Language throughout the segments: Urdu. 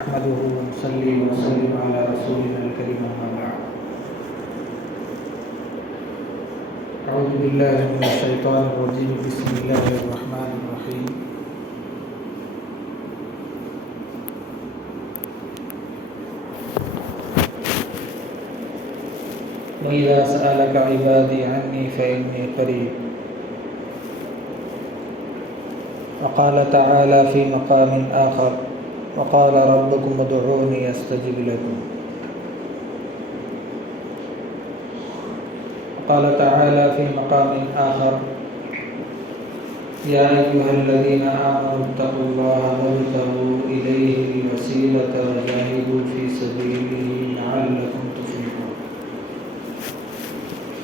نحمده ونصلي وسلم على رسولنا الكريم أما بعد. أعوذ بالله من الشيطان الرجيم. بسم الله الرحمن الرحيم. وإذا سألك عبادي عني فإني قريب. وقال تعالى في مقام آخر: وقال ربكم ادعوني استجب لكم. قال تعالى في مقام آخر: يا أيها الذين آمنوا اتقوا الله وابتغوا إليه الوسيلة وجاهدوا في سبيله لعلكم تفلحون.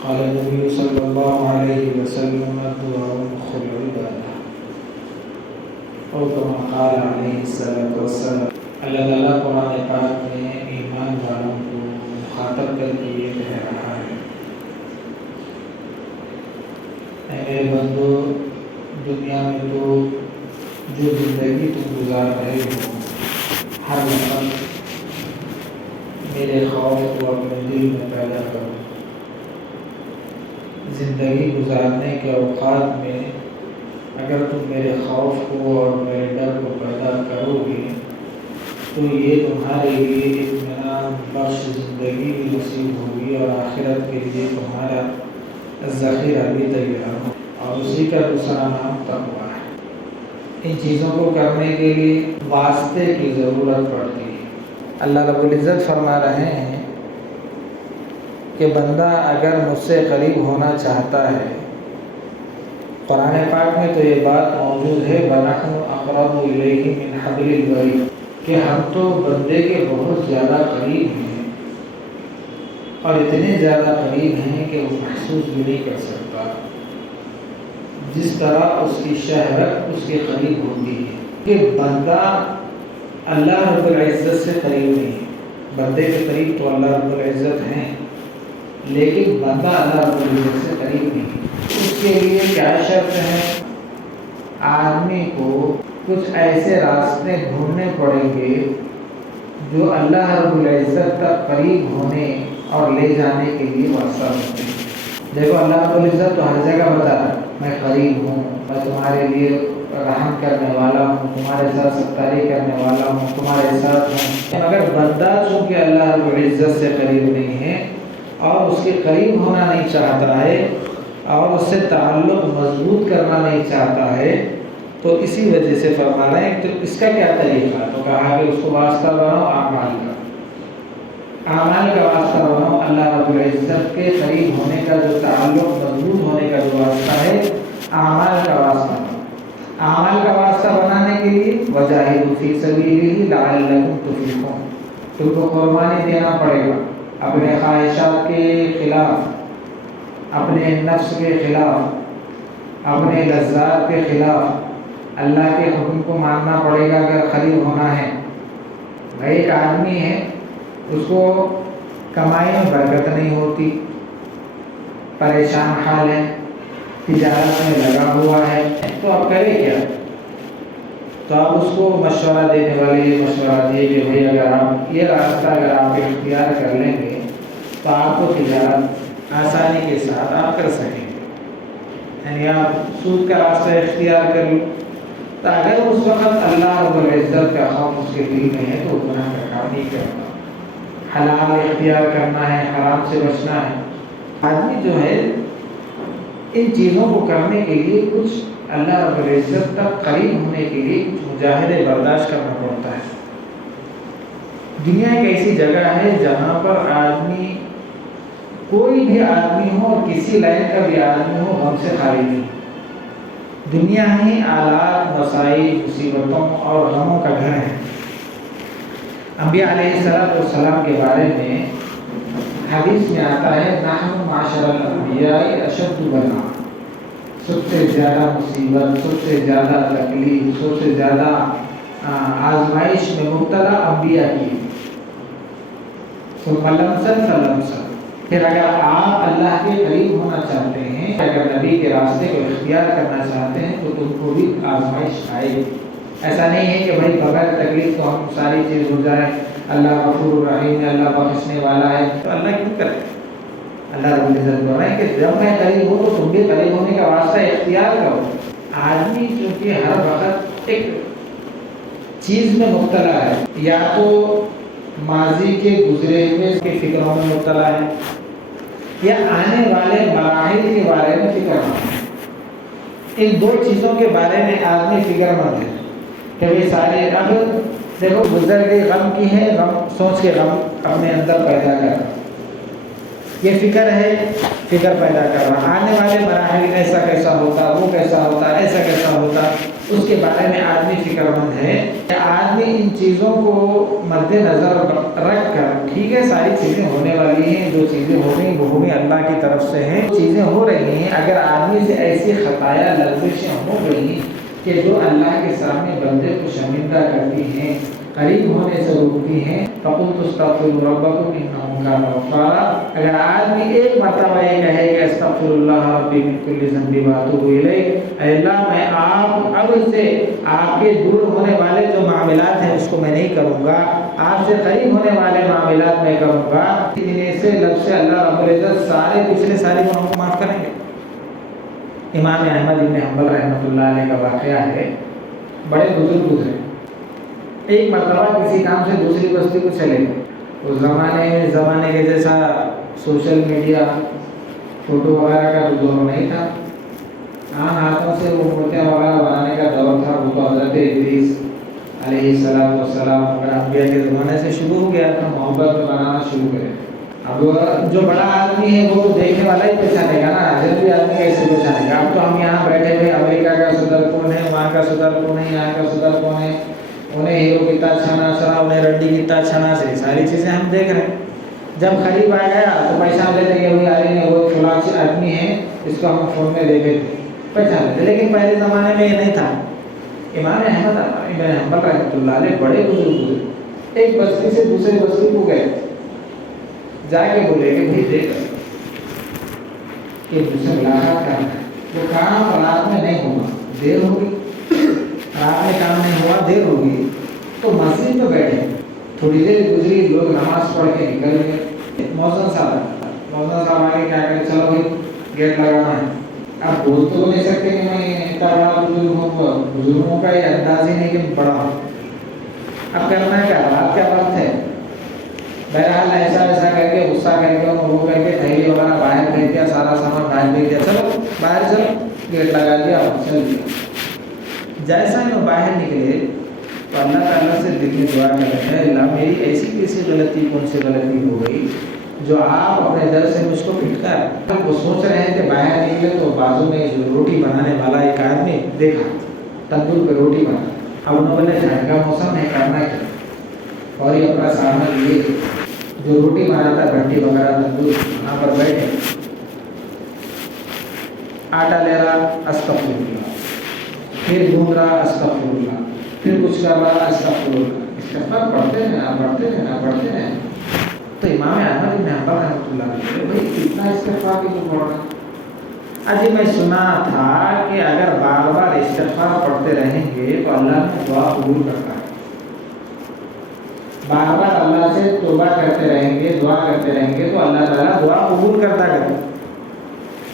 قال النبي صلى الله عليه وسلم: الدعاء مخ العبادة. اور کما قال علیہ الصلوۃ والسلام. اللہ تعالیٰ قرآن پاک میں ایمان والوں کو مخاطب کر کے یہ کہہ رہا ہے: اے میرے بندو، دنیا میں تو جو زندگی تم گزار رہے ہو، ہر وقت میرے خوف کو اپنے دل میں پیدا کرو. زندگی گزارنے کے اوقات میں اگر تم میرے خوف کو اور میرے ڈر کو پیدا کرو گے تو یہ تمہارے لیے اطمینان بخش زندگی بھی نصیب ہوگی اور آخرت کے لیے تمہارا ذخیرہ بھی تیار ہو. اور اسی کا دوسرا نام تقویٰ ہے. ان چیزوں کو کرنے کے لیے واسطے کی ضرورت پڑتی ہے. اللہ رب العزت فرما رہے ہیں کہ بندہ اگر مجھ سے قریب ہونا چاہتا ہے، قرآن پاک میں تو یہ بات موجود ہے: وَنَحْنُ أَقْرَبُ إِلَيْهِ مِنْ حَبْلِ الْوَرِيدِ، کہ ہم تو بندے کے بہت زیادہ قریب ہیں، اور اتنے زیادہ قریب ہیں کہ وہ محسوس بھی نہیں کر سکتا. جس طرح اس کی شہرت اس کے قریب ہوتی ہے کہ بندہ اللہ رب العزت سے قریب نہیں ہے. بندے کے قریب تو اللہ رب العزت ہیں، لیکن بندہ اللہ رب العزت سے قریب نہیں. اس کے لیے کیا شرط ہے؟ آدمی کو کچھ ایسے راستے ڈھونڈنے پڑیں گے جو اللہ رب العزت تک قریب ہونے اور لے جانے کے لیے واسطہ ہوتے ہیں. دیکھو، اللہ رب العزت تو ہر جگہ بتا رہا ہے: میں قریب ہوں، میں تمہارے لیے رحم کرنے والا ہوں، تمہارے ساتھ ستاری کرنے والا ہوں، تمہارے ساتھ ہوں. مگر بندہ چونکہ اللہ رب العزت سے قریب نہیں ہے اور اس کے قریب ہونا نہیں چاہتا ہے اور اس سے تعلق مضبوط کرنا نہیں چاہتا ہے، تو اسی وجہ سے فرما رہے ہیں. تو اس کا کیا طریقہ؟ تو کہا کہ اس کو واسطہ بناؤ اعمال کا واسطہ بناؤ. اللہ رب العزت کے قریب ہونے کا جو تعلق مضبوط ہونے کا جو واسطہ ہے، اعمال کا واسطہ بناؤ. اعمال کا واسطہ بنانے کے لیے وجاہدوا فی سبیلہ لعلکم تفلحون، تم کو قربانی دینا پڑے گا اپنے خواہشات کے خلاف، اپنے نفس کے خلاف، اپنے لذات کے خلاف. اللہ کے حکم کو ماننا پڑے گا اگر قریب ہونا ہے. بھائی، ایک آدمی ہے، اس کو کمائی میں برکت نہیں ہوتی، پریشان حال ہے، تجارت میں لگا ہوا ہے، تو آپ کریں کیا؟ تو آپ اس کو مشورہ دینے والے یہ مشورہ دیے کہ بھائی اگر آپ یہ راستہ اگر آپ اختیار کر لیں گے تو آپ کو تجارت آسانی کے ساتھ آپ کر سکیں گے. یعنی آپ سود کا راستہ اختیار کر لیں تو اگر اس وقت اللہ رب العزت کا خوف اس کے دل میں ہے تو گناہ کا کام نہیں کرنا، حلال اختیار کرنا ہے، حرام سے بچنا ہے. آدمی جو ہے ان چیزوں کو کرنے کے لیے کچھ اللہ رب العزت تک قریب ہونے کے لیے کچھ مجاہدے برداشت کرنا پڑتا ہے. دنیا ایک ایسی جگہ ہے جہاں پر آدمی، کوئی بھی آدمی ہو اور کسی لائن کا بھی آدمی ہو، غم سے خالی نہیں. دنیا ہی آلات، مسائل، مصیبتوں اور غموں کا گھر ہے. انبیاء علیہ السلام کے بارے میں حدیث میں آتا ہے: نحن معاشر الانبیاء اشد بلاء، سب سے زیادہ مصیبت، سب سے زیادہ تکلیف، سب سے زیادہ آزمائش میں مبتلا انبیاء کی. ثم لمسا فلمسا. پھر اگر آپ اللہ کے قریب ہونا چاہتے ہیں، اگر نبی کے راستے کو اختیار کرنا چاہتے ہیں تو تم کو بھی آزمائش آئے گی. ایسا نہیں ہے کہ بھائی بغیر تکلیف تو ہم ساری چیز ہو جائے، اللہ غفور الرحیم ہے، اللہ بخشنے والا ہے، تو اللہ کیوں کرے؟ اللہ رب العزت بول رہے ہیں کہ جب میں قریب ہوں تو تم بھی قریب ہونے کا واسطہ اختیار کرو۔ آدمی چونکہ ہر وقت ایک چیز میں مبتلا ہے، یا تو ماضی کے گزرے ہوئے کی فکروں میں مبتلا ہے، یا آنے والے مراحل کے بارے میں فکر مند ہے۔ ان دو چیزوں کے بارے میں آدمی فکر مند ہے کہ وہ سارے اب دیکھو گزر کے غم کی ہے، غم سوچ کے غم اپنے اندر پیدا کر رہا، یہ فکر ہے، فکر پیدا کر رہا، آنے والے مراحل ایسا کیسا ہوتا، وہ کیسا ہوتا، ایسا کیسا ہوتا، اس کے بارے میں آدمی فکر مند ہے۔ کہ آدمی ان چیزوں کو مد نظر رکھ کر، ٹھیک ہے ساری چیزیں ہونے والی ہیں، جو چیزیں ہو گئی وہ بھی اللہ کی طرف سے ہیں، چیزیں ہو رہی ہیں، اگر آدمی سے ایسی خطایا لغزشیں ہو گئی کہ جو اللہ کے سامنے بندے کو شرمندہ کرتی ہیں، قریب ہونے سے روکتی ہیں، فَقُلْتُ اسْتَغْفِرُوا رَبَّكُمْ إِنَّهُ كَانَ غَفَّارًا، اگر آدمی ایک مرتبہ یہ کہے کہ استغفر اللہ ربی من کل ذنب واتوب الیہ، اے اللہ میں اب سے آپ کے دور ہونے والے جو معاملات ہیں اس کو میں نہیں کروں گا، آپ سے قریب ہونے والے معاملات میں کروں گا، ان سے لفظ سے اللہ رب العزت سارے پچھلے سارے گناہوں کو معاف کریں گے۔ امام احمد بن حنبل رحمۃ اللہ علیہ کا واقعہ ہے، بڑے بزرگ گزرے، ایک مرتبہ کسی کام سے دوسری بستی کو چلے گئے۔ اس زمانے کے جیسا سوشل میڈیا فوٹو وغیرہ کا تو دور نہیں تھا، ہاتھوں سے وہ مورتیاں وغیرہ بنانے کا دور تھا، وہ تو حضرت ادریس علیہ السلام انبیاء کے زمانے سے شروع ہو گیا تھا، محبت میں بنانا شروع کرے۔ اب جو بڑا آدمی ہے وہ دیکھنے والا ہی پہچانے گا نا، اجنبی آدمی کیسے پہچانے گا؟ اب تو ہم یہاں بیٹھے ہوئے امریکہ کا صدر کون ہے، وہاں کا صدر کون ہے، یہاں کا صدر کون ہے، انہیں ہیرو کتنا اچھا ناچا، انہیں رڈی کتنا اچھا ناچے، ساری چیزیں ہم دیکھ رہے ہیں۔ جب قریب آ گیا تو پہچان لیتے کہ وہی آدمی ہے، وہ فلاں آدمی ہے، اس کو ہم فون میں دیکھے تھے، پہچان لیتے۔ لیکن پہلے زمانے میں یہ نہیں تھا۔ امام احمد بن حنبل رحمۃ اللہ علیہ بڑے بزرگ ہوئے، ایک بستی سے دوسری بستی کو گئے، جا کے بولے کہ بھائی دیکھ کہ مجھ سے ملاقات کرنا ہے، وہ کام رات میں نہیں ہوگا، دیر ہوگی، رات میں کام نہیں ہوا، دیر ہوگی، تو مسجد میں بیٹھے، تھوڑی دیر گزری، لوگ نماز پڑھ کے نکل گئے، موزن صاحب آگے کیا کرے، چلو بھائی گیٹ لگانا ہے۔ اب بول تو نہیں سکتے کہ میں اتنا بڑا بزرگ ہوں، بزرگوں کا یہ انداز ہی نہیں کہ بڑا ہوں، اب کرنا ہے کیا، رات کا وقت ہے۔ بہرحال ایسا کر کے غصہ کر کے وہ کر کے تھیلی وغیرہ باہر پھینک دیا، سارا سامان باہر پھینک دیا، چلو باہر چلو، گیٹ لگا دیا اور چل دیا۔ جیسا ہی وہ باہر نکلے تو اللہ تعالیٰ سے دل میں دعا کرتے ہیں، اللہ میری ایسی کیسی غلطی، کون سی غلطی ہو گئی جو آپ اپنے در سے مجھ کو پھٹکار۔ وہ سوچ رہے ہیں کہ باہر نکلے تو بازو میں جو روٹی بنانے والا ایک آدمی دیکھا، تندور پہ روٹی بنا، اب انہوں نے ٹھنڈ کا موسم ہے، کرنا کیا، اور یہ اپنا سامان لیے جو روٹی بناتا بھٹی وغیرہ تندور وہاں پر بیٹھے، آٹا لے رہا استغفر اللہ، پھر گھوم رہا استغفر اللہ، پھر کچھ کر رہا استغفر اللہ، استغفار پڑھتے ہیں۔ تو امام احمد بن حنبل رحمۃ اللہ علیہ بھائی اتنا استغفار کیوں پڑھ رہے ہیں؟ اجی میں سنا تھا کہ اگر بار بار استغفار پڑھتے رہیں گے تو اللہ نے دعا قبول کرتا ہے، بار بار اللہ سے توبہ کرتے رہیں گے، دعا کرتے رہیں گے تو اللہ تعالیٰ دعا قبول کرتا ہے۔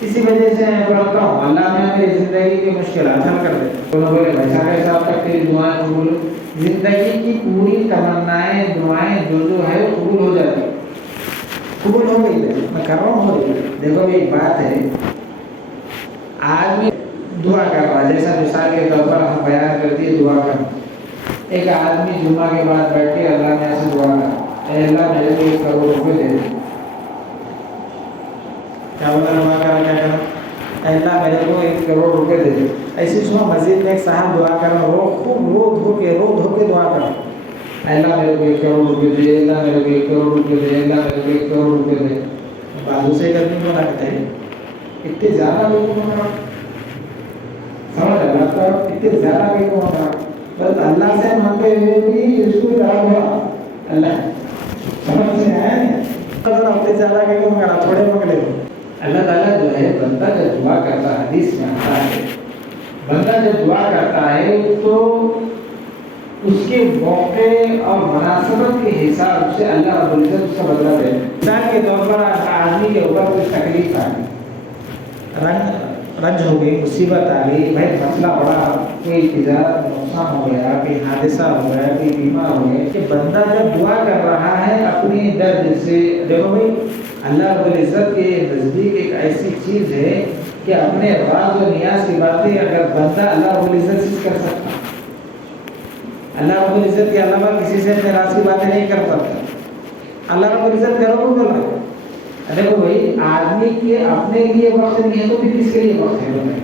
اسی وجہ سے میں پڑھتا ہوں اللہ نے میری زندگی کی مشکلات حل کر دے۔ انہوں نے بولے ویسا کیسا اب تک تیری دعائیں قبول، زندگی کی پوری تمنائیں دعائیں جو ہے وہ قبول ہو جاتی، قبول ہو گئی ہے، میں کر رہا ہوں ہو گئی۔ دیکھو ایک بات ہے، آدمی دعا کر رہا ہے، جیسا مثال کے طور پر ہم بیان کر دیے دعا کرنا، ایک آدمی جمعہ کے بعد بیٹھ کے اللہ نے ایسے دعا کر، اے اللہ میرے کو 1 کروڑ روپے دے دے، کیا بولا دعا کرا، کیا کرا، اے اللہ میرے کو 1 کروڑ روپے دے دے۔ ایسی صبح مسجد میں ایک صاحب دعا کر رہا، وہ خوب رو دھو کے دعا کر، اے اللہ میرے کو 1 کروڑ روپے دے، اللہ میرے کو 1 کروڑ روپے دے، اللہ میرے کو 1 کروڑ روپے دے۔ بازو سے کرنے کو لگتا ہے اتنے زیادہ لوگوں کو مرا، سمجھ اللہ کا اتنے زیادہ لوگوں کو مرا، بس اللہ سے مانگتے ہوئے بھی اس کو ڈرا ہوا، اللہ سمجھ سے آیا نہیں قدر ہفتے زیادہ کہ منگا تھوڑے منگلے۔ اللہ تعالیٰ جو ہے بندہ جب دعا کرتا ہے، حدیث میں آتا ہے بندہ جب دعا کرتا ہے تو اس کے موقع اور مناسبت کے حساب سے اللہ رب العزت اس کا بدلہ دے. مثال کے طور پر آدمی کے اوپر کوئی تکلیف آ گئی، رنج ہو گئی، مصیبت آ گئی، بھائی مسئلہ بڑا، کوئی تجارت میں نقصان ہو گیا، کوئی حادثہ ہو گیا، کوئی بیمار ہو گیا، کہ بندہ جب دعا کر رہا ہے اپنی درد سے، دیکھو بھائی اللہ رب العزت کے نزدیک ایک ایسی چیز ہے کہ اپنے راز و نیاز کی باتیں اگر بندہ اللہ رب العزت سے کر سکتا، اللہ رب العزت کے علاوہ کسی سے اپنے راز کی باتیں نہیں کر سکتا. اللہ رب العزت کرو کو بول رہا ہے. دیکھو بھائی آدمی کے اپنے لیے وقت نہیں ہے تو پھر کس کے لیے وقت ہے؟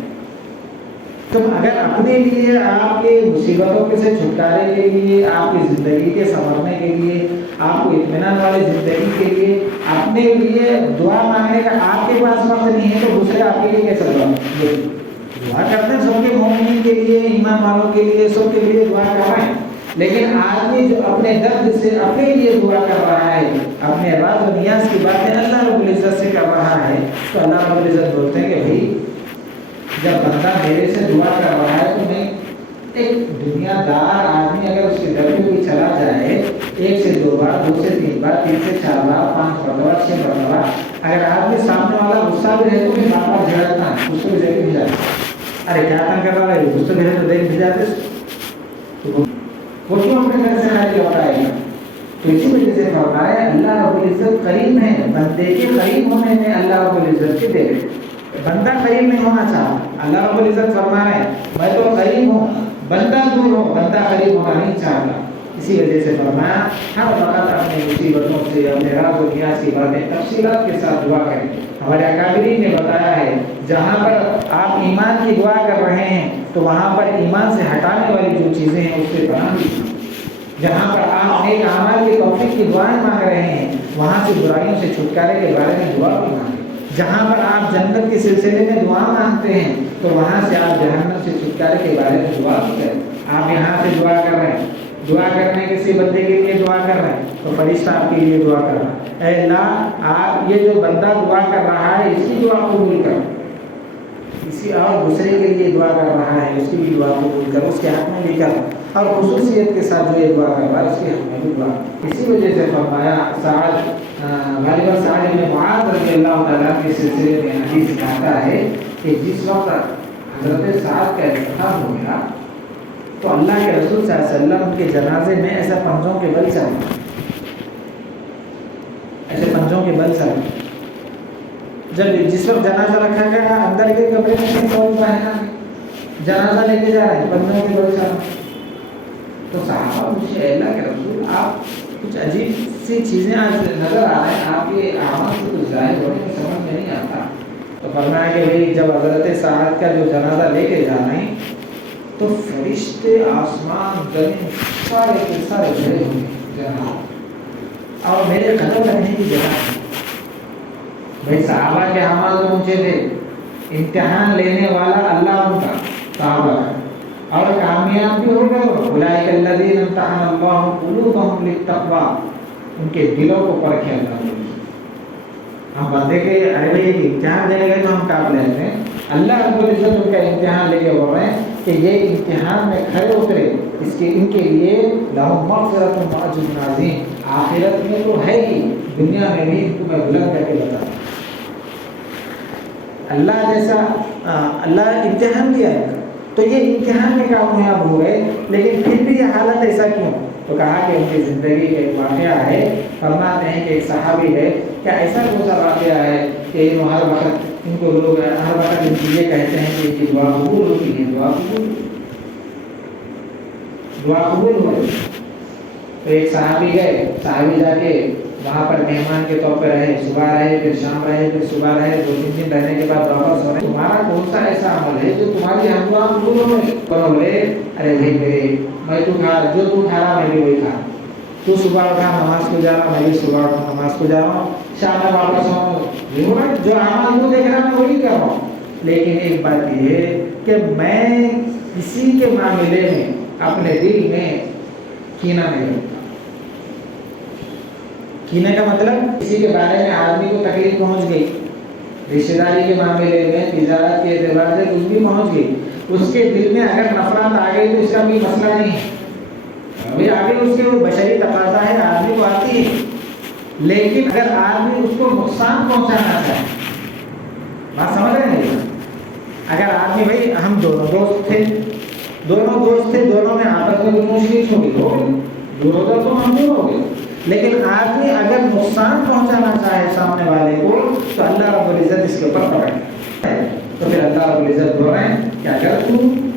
تو اگر اپنے لیے، آپ کے مصیبتوں سے چھٹکارے کے لیے، آپ کی زندگی کے سنورنے کے لیے، آپ کو اطمینان والی زندگی کے لیے، اپنے لیے دعا مانگنے کا آپ کے پاس وقت نہیں ہے تو دوسرے آپ کے لیے کیسے دعا کرتے ہیں؟ سب کے مومنین کے لیے، ایمان والوں کے لیے، سب کے لیے دعا کر رہے ہیں. لیکن آدمی جو اپنے درد سے اپنے لیے دعا کر رہا ہے، اپنے راز و نیاز کی باتیں اللہ رب العزت سے کر رہا ہے، تو اللہ رب العزت بولتے ہیں کہ بھائی جب بندہ میرے سے دعا کر رہا ہے تو میں، ایک دنیا دار آدمی اگر اس کے گھر میں کوئی چلا جائے 1 سے 2 بار، 2 سے 3 بار، 3 سے 4 بار، 5 مرتبہ، 6 مرتبہ، اگر آدمی سامنے والا غصہ بھی رہے تو بھی بار بار جھڑکنا ہے، اس کو بھی دیکھ بھیجا، ارے کیا تنگ کر رہا ہے، غصہ بھی رہے تو دیکھ بھیجاتے، وہ کیوں اپنے گھر سے خالی لوٹا ہے؟ تو اسی وجہ سے فرمایا ہے اللہ رب العزت قریب ہے. بندے کے قریب ہونے میں اللہ رب العزت کی دیر ہے. بندہ قریب نہیں ہونا چاہتا، اللہ رب العزت فرما رہے ہیں میں تو قریب ہوں، بندہ دور ہو، بندہ قریب ہونا نہیں چاہتا. اسی وجہ سے فرمایا ہر وقت اپنے مصیبتوں سے، اپنے راز و نیاز کی باتیں تفصیلات کے ساتھ دعا کریں. ہمارے اکابرین نے بتایا ہے جہاں پر آپ ایمان کی دعا کر رہے ہیں تو وہاں پر ایمان سے ہٹانے والی جو چیزیں ہیں اس سے پناہ لیجیے. جہاں پر آپ نیک اعمال کی توفیق کی دعائیں مانگ رہے ہیں وہاں سے برائیوں سے چھٹکارے کے بارے میں دعا بھی مانگیں. جہاں پر آپ جنت کے سلسلے میں دعا مانگتے ہیں تو وہاں سے آپ جہنم سے چھٹکارے کے بارے میں دعا بھی کریں. آپ یہاں سے دعا کر رہے ہیں، دعا کرنے کسی بندے کے لیے دعا کر رہے ہیں تو فرشتہ آپ کے لیے دعا کر رہا ہے، اے اللہ آپ یہ جو بندہ دعا کر رہا ہے اس کی دعا قبول کر، کسی اور دوسرے کے لیے دعا کر رہا ہے اس کی بھی دعا قبول کر، اس کے حق میں بھی کر، اور خصوصیت کے ساتھ جو یہ دعا کر رہا ہے اس کے حق میں بھی دعا. اسی وجہ سے فرمایا غالباً سعد بن معاذ رضی اللہ تعالیٰ کے سلسلے میں حدیث کہتا ہے کہ جس وقت حضرت سعد کا انتقال ہو گیا تو اللہ کے رسول صلی اللہ علیہ وسلم ان کے جنازے میں ایسے پنجوں کے بل چلے، ایسے پنجوں کے بل چلے. جب جس وقت جنازہ رکھا گیا اندر کے کپڑے میں فوج پہنا جنازہ لے کے جا رہے ہیں، پنجوں کے بل چلے. تو صحابہ مجھے اللہ کے رسول آپ کچھ عجیب سی چیزیں آج نظر آ رہے ہیں، آپ کے اعمال سے کچھ ظاہر ہونے میں سمجھ میں نہیں آتا. تو فرمایا کہ بھائی جب حضرت سعد کا جو جنازہ لے کے جا رہے ہیں تو فرشتے آسمان زمین سارے کے سارے بھرے ہوئے جنازہ، اور میرے قدم رکھنے کی جگہ ہے. بھائی صحابہ کے اعمال تو اونچے تھے، امتحان لینے والا اللہ ان کا صحابہ کا، اور کامیاب بھی ہو گئے. اولئک الذین امتحن اللہ قلوبهم للتقوی، ان کے دلوں کو پرکھے اللہ نے. ہم بندے کے ارے بھائی ایک امتحان دینے گئے تو ہم قابل ہیں، اللہ رب العزت ان کا امتحان لے کے بول رہے ہیں کہ یہ امتحان میں کھڑے اترے، اس کے ان کے لیے لہم مغفرۃ و اجر عظیم. آخرت میں تو ہے ہی، دنیا میں بھی ان کو میں بلند کر کے بتاؤں. اللہ جیسا اللہ امتحان دیا ہے تو یہ امتحان میں کامیاب ہو گئے، لیکن پھر بھی یہ حالت ایسا کیوں؟ تو کہا کہ ان کی زندگی کا ایک واقعہ ہے. فرماتے ہیں کہ ایک صحابی ہے، کیا ایسا کون سا واقعہ ہے کہ ہر وقت ان کو لوگ ہر وقت ان کو یہ کہتے ہیں کہ یہ دعا قبول ہوتی ہے، دعا قبول ہوئی. تو ایک صحابی گئے، صحابی جا کے وہاں پر مہمان کے طور پہ رہے، صبح رہے پھر شام رہے پھر صبح رہے، 2-3 دن رہنے کے بعد واپس ہو رہے. تمہارا کون سا ایسا عمل ہے جو تمہاری ہم دعا قبول ہو گئی؟ بولے ارے بھائی میرے میں تو کھا جو تو کھا رہا میں بھی وہی کھا، تو صبح اٹھا نماز کو جا رہا میں بھی صبح اٹھا نماز کو جا رہا ہوں، شام میں واپس ہوں، جو عمل تو دیکھ رہا میں وہی کر رہا ہوں. لیکن ایک بات یہ ہے کہ میں کسی کے معاملے میں اپنے دل میں کینہ نہیں رکھتا. کینے کا مطلب کسی کے بارے میں آدمی کو تکلیف پہنچ گئی، رشتہ داری کے معاملے میں، تجارت کے اعتبار سے کچھ بھی پہنچ گئی، اس کے دل میں اگر نفرت آ گئی تو اس کا بھی مسئلہ نہیں ہے. ابھی آگے اس کے وہ بشری تقاضا ہے، آدمی کو آتی ہے، لیکن اگر آدمی اس کو نقصان پہنچانا چاہے، بات سمجھ رہے ہیں نہیں؟ اگر آدمی بھائی ہم دونوں دوست تھے، دونوں میں آپس میں کوئی مشکل ہو گئی، دونوں تو ہم دور ہو گئے، لیکن آدمی اگر نقصان پہنچانا چاہے سامنے والے کو تو اللہ رب العزت اس کے اوپر پکڑ ہے۔ تو پھر اللہ رب العزت بول رہے ہیں کہ اگر تو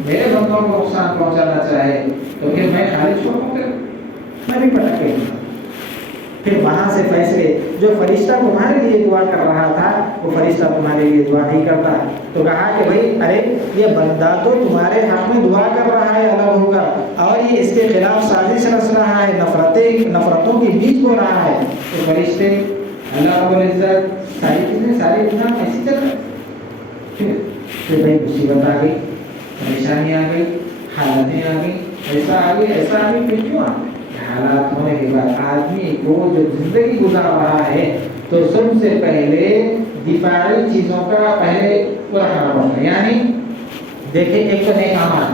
میرے بندوں کو نقصان پہنچانا چاہے تو پھر میں خالی چھوڑوں گا، میں بھی پٹک کے ہوں۔ پھر وہاں سے فیصلے، جو فرشتہ تمہارے لیے دعا کر رہا تھا وہ فرشتہ تمہارے لیے دعا نہیں کرتا، تو کہا کہ بھائی ارے یہ بندہ تو تمہارے حق میں دعا کر رہا ہے الگ ہوگا، اور یہ اس کے خلاف سازش رچ رہا ہے، نفرتوں کے بیچ بو رہا ہے، تو فرشتے اللہ رب العزت ساری چیزیں سارے انسان ایسی چل رہے، پھر بھائی مصیبت آ گئی، پریشانی آ گئی، حالتیں آ گئی، ایسا آ گئی، پھر کیوں آ گئی؟ حالات ہونے کے بعد آدمی کو جو زندگی گزار رہا ہے تو سب سے پہلے دفاعی چیزوں کا پہلے رکھنا پڑتا ہے، یعنی دیکھیں ایک تو نیک اعمال ہے،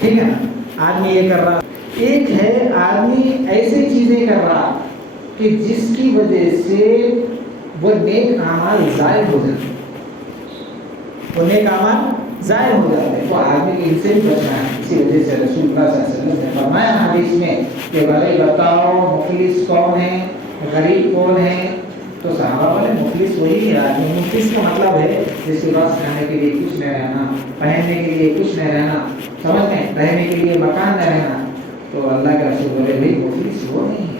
ٹھیک ہے نا، آدمی یہ کر رہا، ایک ہے آدمی ایسی چیزیں کر رہا کہ جس کی وجہ سے وہ نیک اعمال ضائع ہو جاتے، ظاہر ہو جاتے ہیں، تو آدمی کو ان سے بھی بچنا ہے۔ اسی وجہ سے رسول اللہ صلی اللہ علیہ وسلم نے فرمایا حدیث میں کہ بھائی بتاؤ مفلس کون ہے، غریب کون ہے؟ تو صحابہ بولے مفلس وہی ہے آدمی، مفلس کا مطلب ہے جس کے پاس کھانے کے لیے کچھ نہیں رہنا، پہننے کے لیے کچھ نہیں رہنا، سمجھ میں رہنے کے لیے مکان نہ رہنا۔ تو اللہ کے رسول بولے بھائی مفلس وہ نہیں ہے،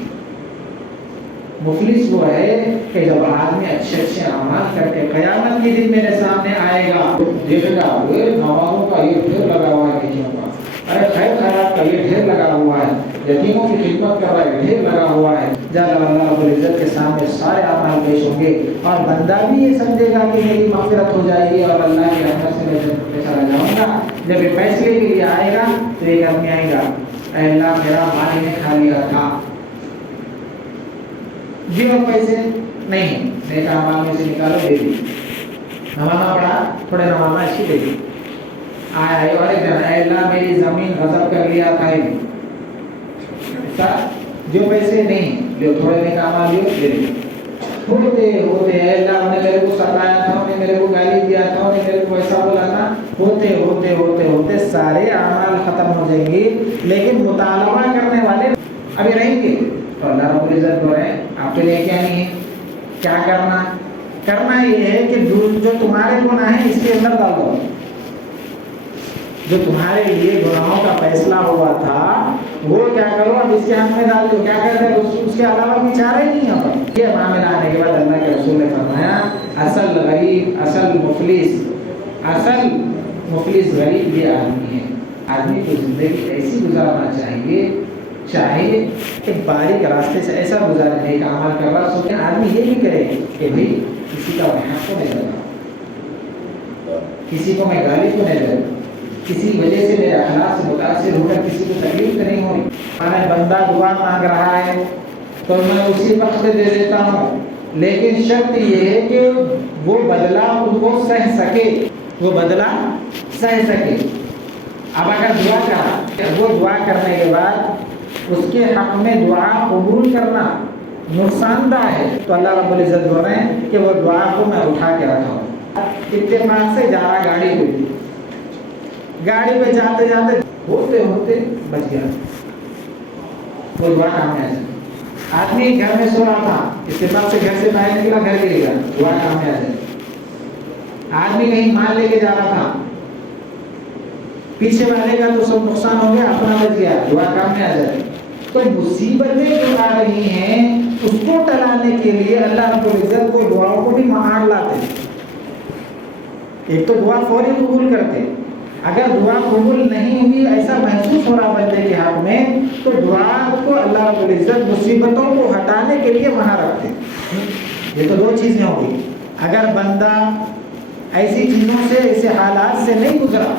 مفلس وہ ہے کہ جب آدمی اچھے اعمال کر کے قیامت کے دن میرے سامنے آئے گا، دیکھے گا نمازوں کا یہ ڈھیر لگا ہوا ہے، نیکیوں کا، ارے خیر خیرات کا یہ ڈھیر لگا ہوا ہے، یتیموں کی خدمت کر رہا ہے ڈھیر لگا ہوا ہے، جب اللہ رب العزت کے سامنے سارے اعمال پیش ہوں گے اور بندہ بھی یہ سمجھے گا کہ میری مغفرت ہو جائے گی اور اللہ کی رحمت سے میں جنت میں چلا جاؤں گا۔ جب یہ فیصلے کے لیے آئے گا تو ایک آدمی آئے گا، اے اللہ میرا مال نے کھا لیا تھا، جیو پیسے نہیں، نیک اعمال میں سے نکالو دے دی، نمانا پڑا تھوڑے نمانا اچھی دے دی، آئے اور ایک دن اے اللہ میری زمین غصب کر لیا تھا، جو پیسے نہیں جو تھوڑے نیک اعمال لیو دے دی، ہوتے اے اللہ انہیں میرے کو ستایا تھا، انہیں میرے کو گالی دیا تھا، انہیں میرے کو ایسا بولا تھا، ہوتے سارے اعمال ختم ہو جائیں گے، لیکن مطالبہ کرنے والے ابھی رہیں گے۔ تو اللہ رب العزت بول رہے ہیں آپ کے لیے کیا نہیں ہے، کیا کرنا یہ ہے کہ جو تمہارے گناہ ہیں اس کے اندر ڈال دو، جو تمہارے لیے گناہوں کا فیصلہ ہوا تھا وہ کیا کرو اب اس کے ہاتھ میں ڈال دو، کیا کرتے ہیں اس کے علاوہ کوئی چارہ ہی نہیں یہاں پر۔ یہ معاملہ آنے کے بعد اللہ کے رسول نے فرمایا اصل غریب اصل مفلس غریب یہ آدمی ہے۔ آدمی کو زندگی ایسی گزارنا چاہے کہ باریک راستے سے ایسا گزارے، ایک عمل کر رہا سو کہ آدمی یہ بھی کرے کہ بھائی کسی کا میں حق کو نہیں لگا، کسی کو میں گالی کو نہیں لگا، کسی وجہ سے میرے اخلاق سے متاثر ہو کر کسی کو تکلیف تو نہیں ہو رہی۔ ہمارا بندہ دعا مانگ رہا ہے تو میں اسی وقت دے دیتا ہوں، لیکن شرط یہ ہے کہ وہ بدلہ ان کو سہ سکے۔ اب اگر دعا کرا، وہ دعا کرنے کے بعد اس کے حق میں دعا قبول کرنا نقصان دہ ہے تو اللہ رب العزت بول رہے ہیں کہ وہ دعا کو میں اٹھا کے رکھا ہوں۔ اتفاق سے جا رہا گاڑی پہ جاتے ہوتے بچ گیا، وہ دعا کام میں آ جائے۔ آدمی گھر میں سو رہا تھا، اتفاق سے گھر سے باہر نکلا، گھر کے گیا، دعا کام میں آ جائے۔ آدمی کہیں مال لے کے جا رہا تھا، پیچھے والے کا تو سب نقصان ہو گیا، اپنا بچ گیا، دعا کام میں آ جائے۔ تو مصیبتیں جو آ رہی ہیں اس کو ٹلانے کے لیے اللہ رب العزت کو دعاؤں کو بھی مہار لاتے ہیں۔ ایک تو دعا فوری قبول کرتے، اگر دعا قبول نہیں ہوئی ایسا محسوس ہو رہا بندے کے حق میں تو دعا کو اللہ رب العزت مصیبتوں کو ہٹانے کے لیے مہار رکھتے ہیں۔ یہ تو دو چیزیں ہو گئی، اگر بندہ ایسی چیزوں سے ایسے حالات سے نہیں گزرا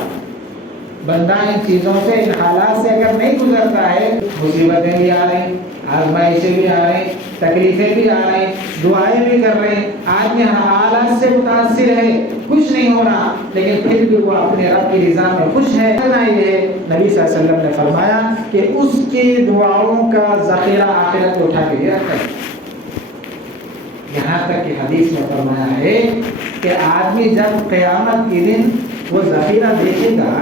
بندہ ان چیزوں سے، ان حالات سے اگر نہیں گزرتا ہے، مصیبتیں بھی آ رہی، آزمائشیں بھی آ رہی، تکلیفیں بھی آ رہی، دعائیں بھی کر رہے ہیں، آدمی ہر حالات سے متاثر ہے، خوش نہیں ہو رہا، لیکن پھر بھی وہ اپنے رب کی رضا میں خوش ہے۔ یہ نبی صلی اللہ علیہ وسلم نے فرمایا کہ اس کی دعاؤں کا ذخیرہ آخرت کو اٹھا کے لے آتا ہے۔ یہاں تک کہ حدیث میں فرمایا ہے کہ آدمی جب قیامت کے دن وہ ذخیرہ دیکھے گا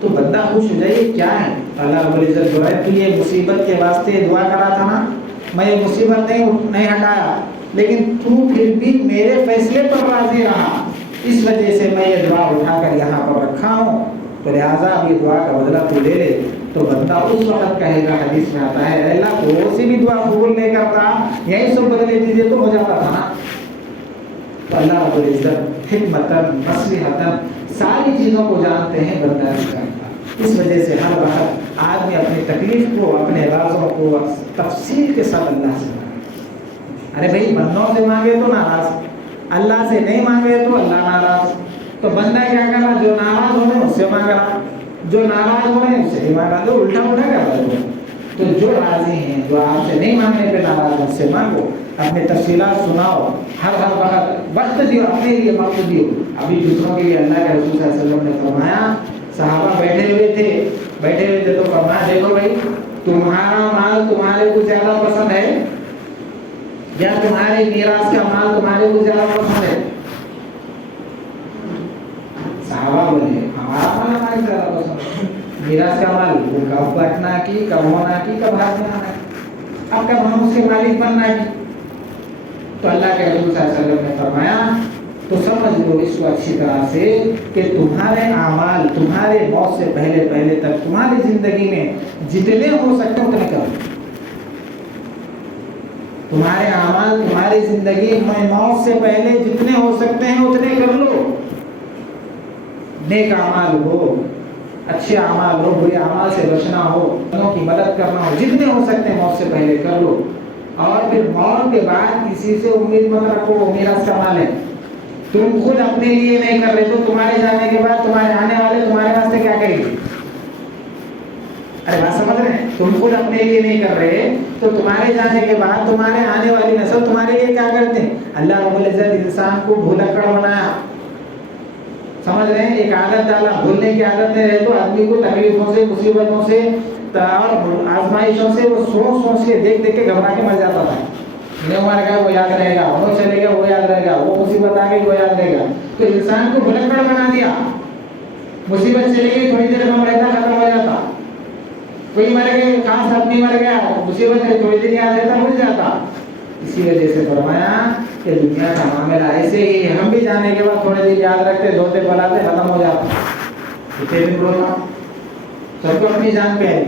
تو بندہ خوش ہو جائے، کیا ہے؟ اللہ رب العزت جو ہے، تو یہ مصیبت کے واسطے دعا کرا تھا نا، میں یہ مصیبت نہیں ہٹایا، لیکن تو پھر بھی میرے فیصلے پر راضی رہا، اس وجہ سے میں یہ دعا اٹھا کر یہاں پر رکھا ہوں، تو لہٰذا اب یہ دعا کا بدلہ تو لے لے۔ تو بندہ اس وقت کہے گا، حدیث میں آتا ہے، اے اللہ کو سی بھی دعا قبول نہیں کرتا، یہی سب بدلے دیجیے تو ہو جاتا تھا نا۔ تو اللہ رب العزت حکمتاً مصلحتاً ساری چیزوں کو جانتے ہیں، بندہ نہیں جانتا۔ اس وجہ سے ہر وقت آدمی اپنی تکلیف کو، اپنے رازوں کو تفصیل کے ساتھ اللہ سے مانگے۔ ارے بھائی، بندوں سے مانگے تو ناراض، اللہ سے نہیں مانگے تو اللہ ناراض۔ تو بندہ کیا کر رہا؟ جو ناراض ہو رہے ہیں اس سے مانگ رہا، جو ناراض ہو رہے ہیں اس سے نہیں مانگ رہا، تو الٹا کر رہا ہے۔ تو جو راضی ہیں، جو آپ سے نہیں مانگنے پہ ناراض ہیں، اس سے مانگو، اپنی تفصیلات سناؤ، ہر وقت دیو، اپنے لیے وقت دیو۔ ابھی دوسروں کے لیے اللہ کے رسول صلی اللہ علیہ وسلم نے فرمایا، صحابہ بیٹھے ہوئے تھے تو فرمایا، دیکھو بھائی، تمہارا مال تمہارے کو زیادہ پسند ہے یا تمہارے میراث کا مال تمہارے کو زیادہ پسند ہے؟ صحابہ بولے، ہمارا مال ہمارے زیادہ پسند ہے۔ میراث کا مال وہ کب بانٹنا کی، کب ہونا کی، کب ہاتھ میں آنا ہے، اب کب ہم اس کے مالک بننا کی۔ تو اللہ کے رسول صلی اللہ علیہ وسلم نے فرمایا، تو سمجھ لو اس کو اچھی طرح سے کہ تمہارے اعمال تمہارے موت سے پہلے تک تمہاری زندگی میں جتنے ہو سکتے اتنے کرو۔ تمہارے اعمال تمہاری زندگی میں موت سے پہلے جتنے ہو سکتے ہیں اتنے کر لو۔ نیک اعمال ہو، اچھے اعمال ہو، برے اعمال سے بچنا ہو، لوگوں کی مدد کرنا ہو، جتنے ہو سکتے ہیں موت سے پہلے کر لو۔ اور پھر موت کے بعد کسی سے امید مت رکھو، وہ میراث کا مال ہے، تم خود اپنے لیے نہیں کر رہے تو تمہارے جانے کے بعد تمہارے آنے والے تمہارے واسطے کیا کریں گے؟ ارے بات سمجھ رہے ہیں؟ تم خود اپنے لیے نہیں کر رہے تو تمہارے جانے کے بعد تمہارے آنے والی نسل تمہارے لیے کیا کرتے ہیں؟ اللہ رب العزت انسان کو بھولکڑ بنایا، سمجھ رہے ہیں؟ ایک عادت ڈالا، بھولنے کی عادت میں رہے تو آدمی کو تکلیفوں سے، مصیبتوں سے اور آزمائشوں سے وہ سوچ کے دیکھ کے گھبرا کے مر جاتا تھا۔ یہ مر گیا وہ یاد رہے گا، وہ چلے گا وہ یاد رہے گا، وہ مصیبت آ گئی وہ یاد رہے گا۔ تو انسان کو بھولکڑ بنا دیا، مصیبت چلے گئی تھوڑی دیر میں رہتا، ختم ہو جاتا، کوئی مر گئے، خاص آدمی مر گیا، مصیبت ہے تھوڑی دیر یاد رہتا، بھول جاتا۔ اسی وجہ سے فرمایا کہ دنیا کا معاملہ ایسے ہی، ہم بھی جانے کے بعد تھوڑے دیر یاد رکھتے، دھوتے بلاتے، ختم ہو جاتا۔ کتنے دن رونا، سب کو اپنی جان پہ ہے۔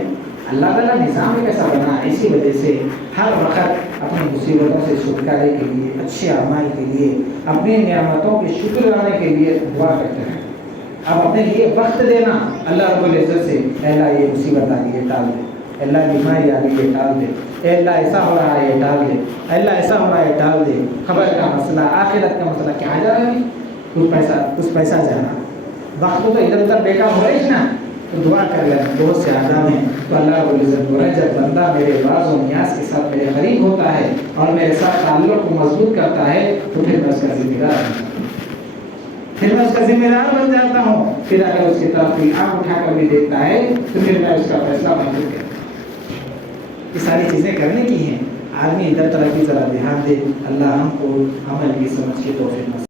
اللہ تعالیٰ نظام کیسا بنا ہے، اسی وجہ سے ہر وقت اپنی مصیبتوں سے چھٹکارے کے لیے، اچھے اعمال کے لیے، اپنی نعمتوں کے شکر لانے کے لیے دعا کرتے ہیں۔ اب اپنے لیے وقت دینا اللہ رب العزت سے، اے اللہ یہ مصیبت آ گئی ہے ٹال دے، اے اللہ بیماری آ گئی ہے ٹال دے، اے اللہ ایسا ہو رہا ہے ٹال دے، اے اللہ ایسا ہو رہا ہے ٹال دے، خبر کا مسئلہ، آخرت کا مسئلہ، کیا جا رہا ہے؟ کچھ پیسہ جانا، وقت تو ادھر ادھر بیکار ہو رہی نا، تو دعا کر لیں، بہت سے آداب ہیں۔ تو اللہ رب العزت بولا، جب بندہ میرے راز و نیاز کے ساتھ میرے قریب ہوتا ہے اور میرے ساتھ تعلق کو مضبوط کرتا ہے تو پھر میں اس کا ذمہ دار بن جاتا ہوں، پھر میں اس کا ذمہ دار بن جاتا ہوں۔ پھر اگر اس کی طرف کوئی آنکھ اٹھا کر بھی دیکھتا ہے تو پھر میں اس کا فیصلہ منظور کرتا ہوں۔ یہ ساری چیزیں کرنے کی ہیں، آدمی ادھر طرف کی ذرا دھیان دے۔ اللہ ہم کو عمل کی سمجھ کے توفیق نصیب